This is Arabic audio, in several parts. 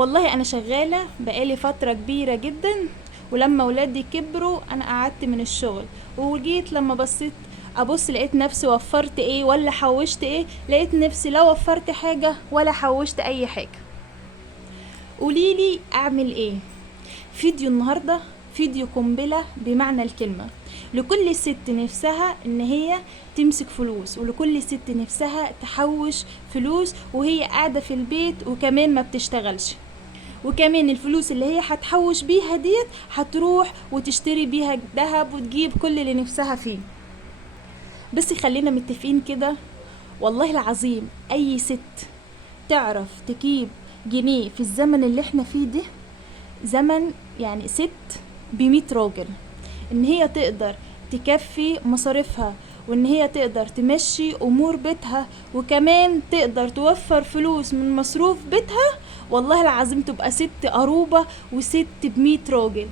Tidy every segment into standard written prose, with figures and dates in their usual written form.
والله انا شغالة بقالي فترة كبيرة جدا، ولما ولادي كبروا انا قعدت من الشغل، وجيت لما بصيت ابص لقيت نفسي وفرت ايه ولا حوشت ايه. لقيت نفسي لا وفرت حاجة ولا حوشت اي حاجة. قوليلي اعمل ايه؟ فيديو النهاردة فيديو قنبلة بمعنى الكلمة، لكل ست نفسها ان هي تمسك فلوس، ولكل ست نفسها تحوش فلوس وهي قاعدة في البيت وكمان ما بتشتغلش، وكمان الفلوس اللي هي هتحوش بيها ديت هتروح وتشتري بيها ذهب وتجيب كل اللي نفسها فيه. بس خلينا متفقين كده، والله العظيم اي ست تعرف تجيب جنيه في الزمن اللي احنا فيه ده، زمن يعني ست ب100 راجل، ان هي تقدر تكفي مصاريفها، وان هي تقدر تمشي امور بيتها، وكمان تقدر توفر فلوس من مصروف بيتها. والله العظيم تبقى ست قروبة وست ب100 راجل.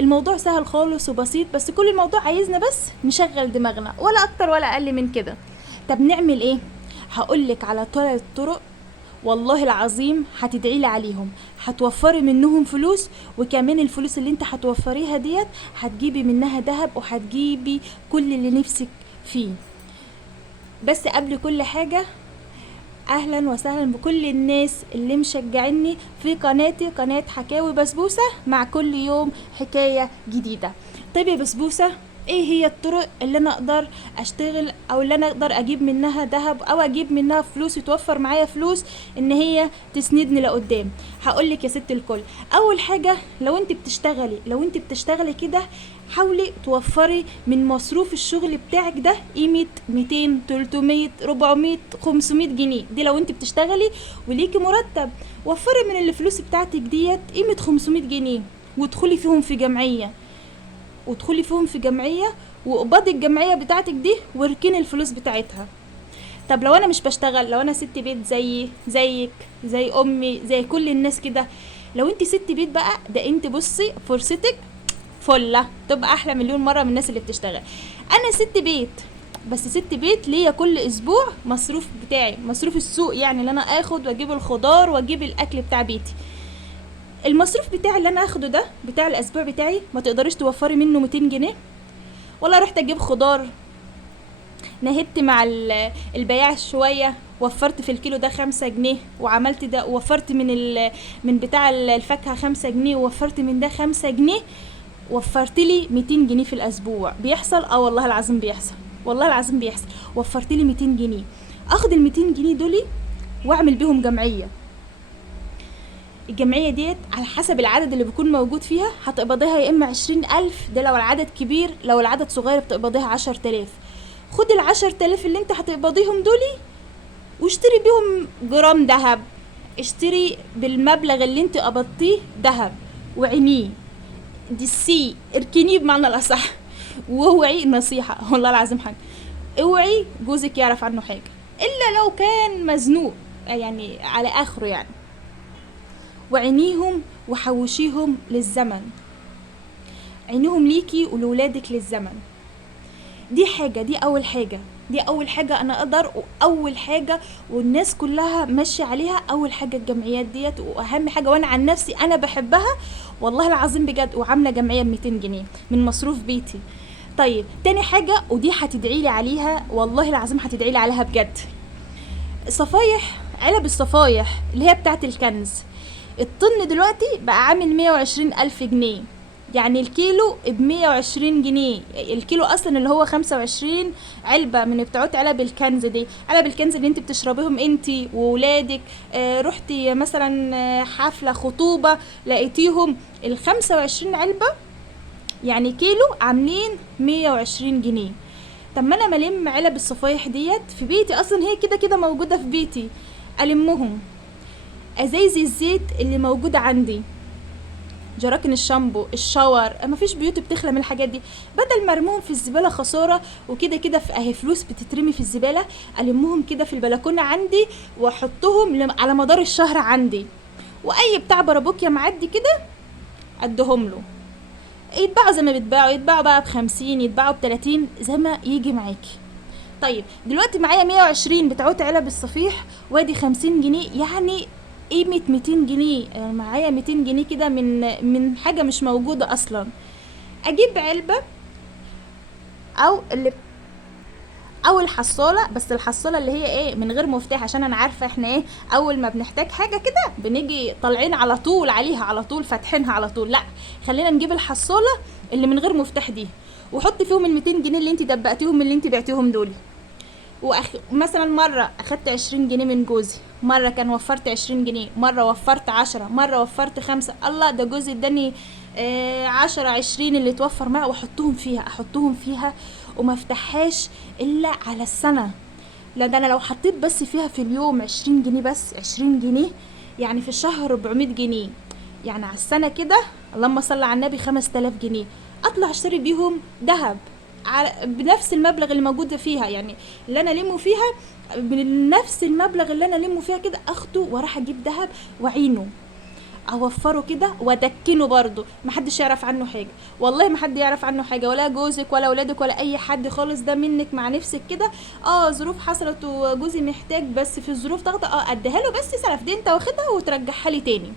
الموضوع سهل خالص وبسيط، بس كل الموضوع عايزنا بس نشغل دماغنا، ولا اكتر ولا اقل من كده. طب نعمل ايه؟ هقولك على 3 طرق، والله العظيم هتدعيلي عليهم، هتوفري منهم فلوس، وكمان الفلوس اللي انت هتوفريها ديت هتجيبي منها دهب وهتجيبي كل اللي نفسك فيه. بس قبل كل حاجة، اهلا وسهلا بكل الناس اللي مشجعني في قناتي، قناة حكاوي بسبوسة، مع كل يوم حكاية جديدة. طيب يا بسبوسة، ايه هي الطرق اللي انا اقدر اشتغل او اللي انا اقدر اجيب منها ذهب او اجيب منها فلوس يتوفر معايا فلوس ان هي تسندني لقدام؟ هقولك يا ست الكل، اول حاجة لو انت بتشتغلي كده، حاولي توفري من مصروف الشغل بتاعك ده قيمة 200 300 400 500 جنيه. دي لو انت بتشتغلي وليكي مرتب، وفري من الفلوس بتاعتك ديت قيمة 500 جنيه، وادخلي فيهم في جمعية وقبضي الجمعية بتاعتك دي واركني الفلوس بتاعتها. طب لو انا مش بشتغل، لو انا ست بيت زيك زي امي زي كل الناس كده، لو انت ست بيت بقى، ده انت بصي فرصتك فله تبقى احلى مليون مره من الناس اللي بتشتغل. انا ست بيت، بس ست بيت ليا كل اسبوع مصروف بتاعي، مصروف السوق، يعني اللي انا اخد واجيب الخضار واجيب الاكل بتاع بيتي. المصروف بتاعي اللي انا اخده ده بتاع الاسبوع بتاعي، ما تقدريش توفري منه 200 جنيه. ولا رحت اجيب خضار، نهدت مع البياع شويه، وفرت في الكيلو ده 5 جنيه، وعملت ده ووفرت من بتاع الفاكهه 5 جنيه، ووفرت من ده 5 جنيه، وفرت لي 200 جنيه في الاسبوع. بيحصل، والله العظيم بيحصل، والله العظيم بيحصل. وفرت لي 200 جنيه، اخد ال 200 جنيه دولي واعمل بيهم جمعيه. الجمعيه ديت على حسب العدد اللي بيكون موجود فيها هتقبضيها يا اما 20,000، ده لو العدد كبير، لو العدد صغير بتقبضيها 10,000. خد ال10,000 اللي انت هتقبضيهم دولي واشتري بيهم جرام دهب، اشتري بالمبلغ اللي انت قبضتيه دهب وعينيه، دي اركنيه بمعنى الاصح. واوعي، نصيحة والله العظيم حاجة، اوعي جوزك يعرف عنه حاجة الا لو كان مزنوق، يعني على اخره يعني. وعينيهم وحوشيهم للزمن، عينيهم ليكي ولولادك للزمن. دي اول حاجة انا اقدر، واول حاجة والناس كلها ماشية عليها، اول حاجة الجمعيات ديت، واهم حاجة وانا عن نفسي انا بحبها والله العظيم بجد، وعاملة جمعية ب200 جنيه من مصروف بيتي. طيب تاني حاجة، ودي هتدعيلي عليها والله العظيم، هتدعيلي عليها بجد، صفايح، علب الصفايح اللي هي بتاعت الكنز. الطن دلوقتي بقى عامل 120,000 جنيه، يعني الكيلو ب120 جنيه. الكيلو اصلا اللي هو 25 علبة من بتوعات علب الكنز دي، علب الكنز اللي انت بتشربيهم انت وولادك. رحتي مثلا حفلة خطوبة لقيتيهم ال25 علبة، يعني كيلو عاملين 120 جنيه. طب ما انا ملم علب الصفايح ديت في بيتي، اصلا هي كده كده موجودة في بيتي، المهم ازايز الزيت اللي موجودة عندي، جراكن الشامبو، الشاور، ما فيش بيوت بتخلى من الحاجات دي، بدل مرموهم في الزبالة خسارة، وكده كده في اهي فلوس بتترمي في الزبالة، المهم كده في البلكونة عندي واحطهم على مدار الشهر عندي، واي بتاع برابوكيا معدي كده ادهم له، يتباعوا زي ما بيتباعوا، يتباعوا بقى ب50، يتباعوا ب30، زي ما يجي معاكي. طيب دلوقتي معايا 120 بتاعت علب الصفيح، وادي 50 جنيه، يعني قيمة 200 جنيه. معايا 200 جنيه كده من حاجة مش موجودة اصلا. اجيب علبة او اللي او الحصاله، بس الحصاله اللي هي ايه من غير مفتاح، عشان انا عارفه احنا ايه اول ما بنحتاج حاجه كده بنيجي طالعين على طول عليها على طول فاتحينها على طول. لا، خلينا نجيب الحصاله اللي من غير مفتاح دي، وحط فيهم ال 200 جنيه اللي انت دبقتيهم اللي انت بعتيهم دول. مثلا مرة اخدت 20 جنيه من جوزي، مرة كان وفرت 20 جنيه، مرة وفرت 10، مرة وفرت 5. الله، ده جوزي اداني 10 20 اللي توفر معه، واحطهم فيها احطهم فيها وما افتحهاش الا على السنة. لا، ده انا لو حطيت بس فيها في اليوم 20 جنيه، بس 20 جنيه يعني في الشهر 400 جنيه، يعني على السنة كده اللهم صل على النبي 5000 جنيه. اطلع اشتري بيهم ذهب بنفس المبلغ اللي موجود فيها، يعني اللي انا لمه فيها بنفس المبلغ اللي انا لمه فيها كده، اخده واروح اجيب ذهب واعينه، اوفره كده وادكنه برضه، محدش يعرف عنه حاجه. والله ما حد يعرف عنه حاجه، ولا جوزك ولا اولادك ولا اي حد خالص. ده منك مع نفسك كده. ظروف حصلت وجوزي محتاج، بس في الظروف تاخدها اديها له بس سلف، دي انت واخدها وترجعها لي تاني.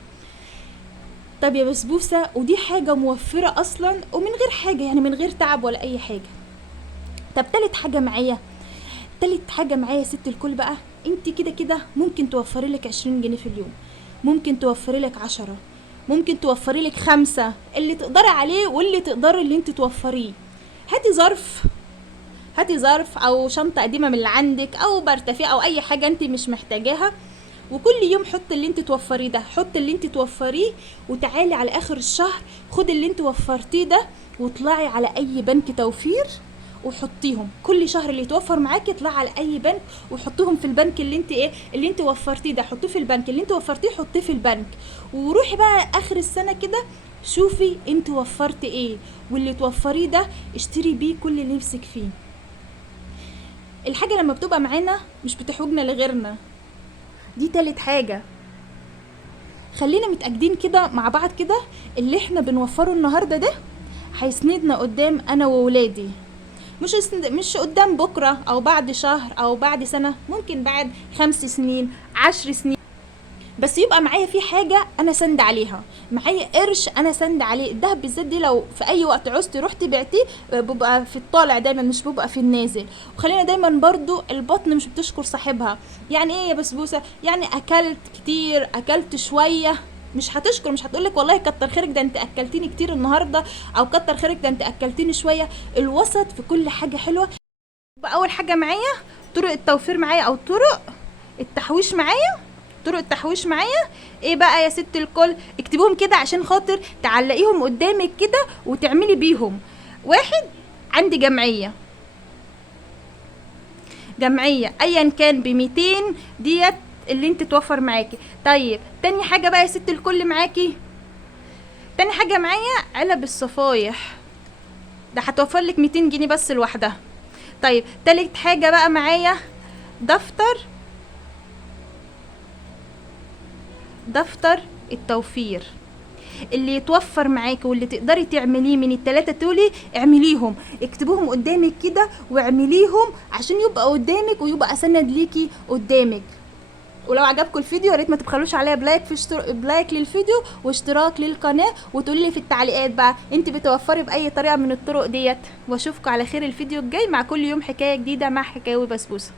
طب يا بسبوسه، ودي حاجه موفره اصلا ومن غير حاجه، يعني من غير تعب ولا اي حاجه. طب تالت حاجه معايا يا ست الكل بقى، انت كده كده ممكن توفري لك 20 جنيه في اليوم، ممكن توفري لك 10، ممكن توفري لك 5، اللي تقدري عليه واللي تقدري اللي انت توفريه. هاتي ظرف او شنطه قديمه من اللي عندك او برتفيه او اي حاجه انت مش محتاجاها، وكل يوم حط اللي انت توفريه ده، حط اللي انت توفريه، وتعالي على اخر الشهر خد اللي انت وفرتيه ده واطلعي على اي بنك توفير وحطيهم. كل شهر اللي يتوفر معاكي اطلعي على اي بنك وحطيهم في البنك اللي انت وفرتيه ده، حطيه في البنك اللي انت وفرتيه، حطيه في البنك. وروحي بقى اخر السنه كده شوفي انت وفرت ايه، واللي توفريه ده اشتري بيه كل اللي نفسك فيه. الحاجه لما بتبقى معانا مش بتحوجنا لغيرنا. دي تالت حاجه. خلينا متأكدين كده مع بعض كده، اللي احنا بنوفره النهارده ده هيسندنا قدام انا وولادي، مش قدام بكره او بعد شهر او بعد سنه، ممكن بعد 5 سنين 10 سنين، بس يبقى معايا في حاجه انا سند عليها، معايا قرش انا سند عليه. الدهب بالذات دي لو في اي وقت عوزتي رحتي بعتيه بيبقى في الطالع دايما، مش بيبقى في النازل. وخلينا دايما برضو البطن مش بتشكر صاحبها. يعني ايه يا بسبوسه؟ يعني اكلت كتير اكلت شويه مش هتشكر، مش هتقولك والله كتر خيرك ده انت اكلتيني كتير النهارده، او كتر خيرك ده انت اكلتيني شويه. الوسط في كل حاجه حلوه. اول حاجه معايا طرق التوفير معايا او طرق التحويش معايا. ايه بقى يا ست الكل؟ اكتبوهم كده عشان خاطر تعلقيهم قدامك كده وتعملي بيهم. واحد، عندي جمعية ايا كان ب200 ديت اللي انت توفر معاكي. طيب تاني حاجة بقى يا ست الكل معاكي، تاني حاجة معايا علب الصفايح، ده هتوفر لك 200 جنيه بس لوحدها. طيب تالت حاجة بقى معايا دفتر التوفير، اللي يتوفر معاكي واللي تقدري تعمليه من التلاتة دول اعمليهم، اكتبوهم قدامك كده واعمليهم عشان يبقى قدامك ويبقى سند ليكي قدامك. ولو عجبكم الفيديو يا ريت ما تبخلوش عليا بلايك للفيديو واشتراك للقناه، وتقولي لي في التعليقات بقى انت بتوفري باي طريقه من الطرق ديت. واشوفكم على خير الفيديو الجاي مع كل يوم حكايه جديده مع حكاوي بسبوسه.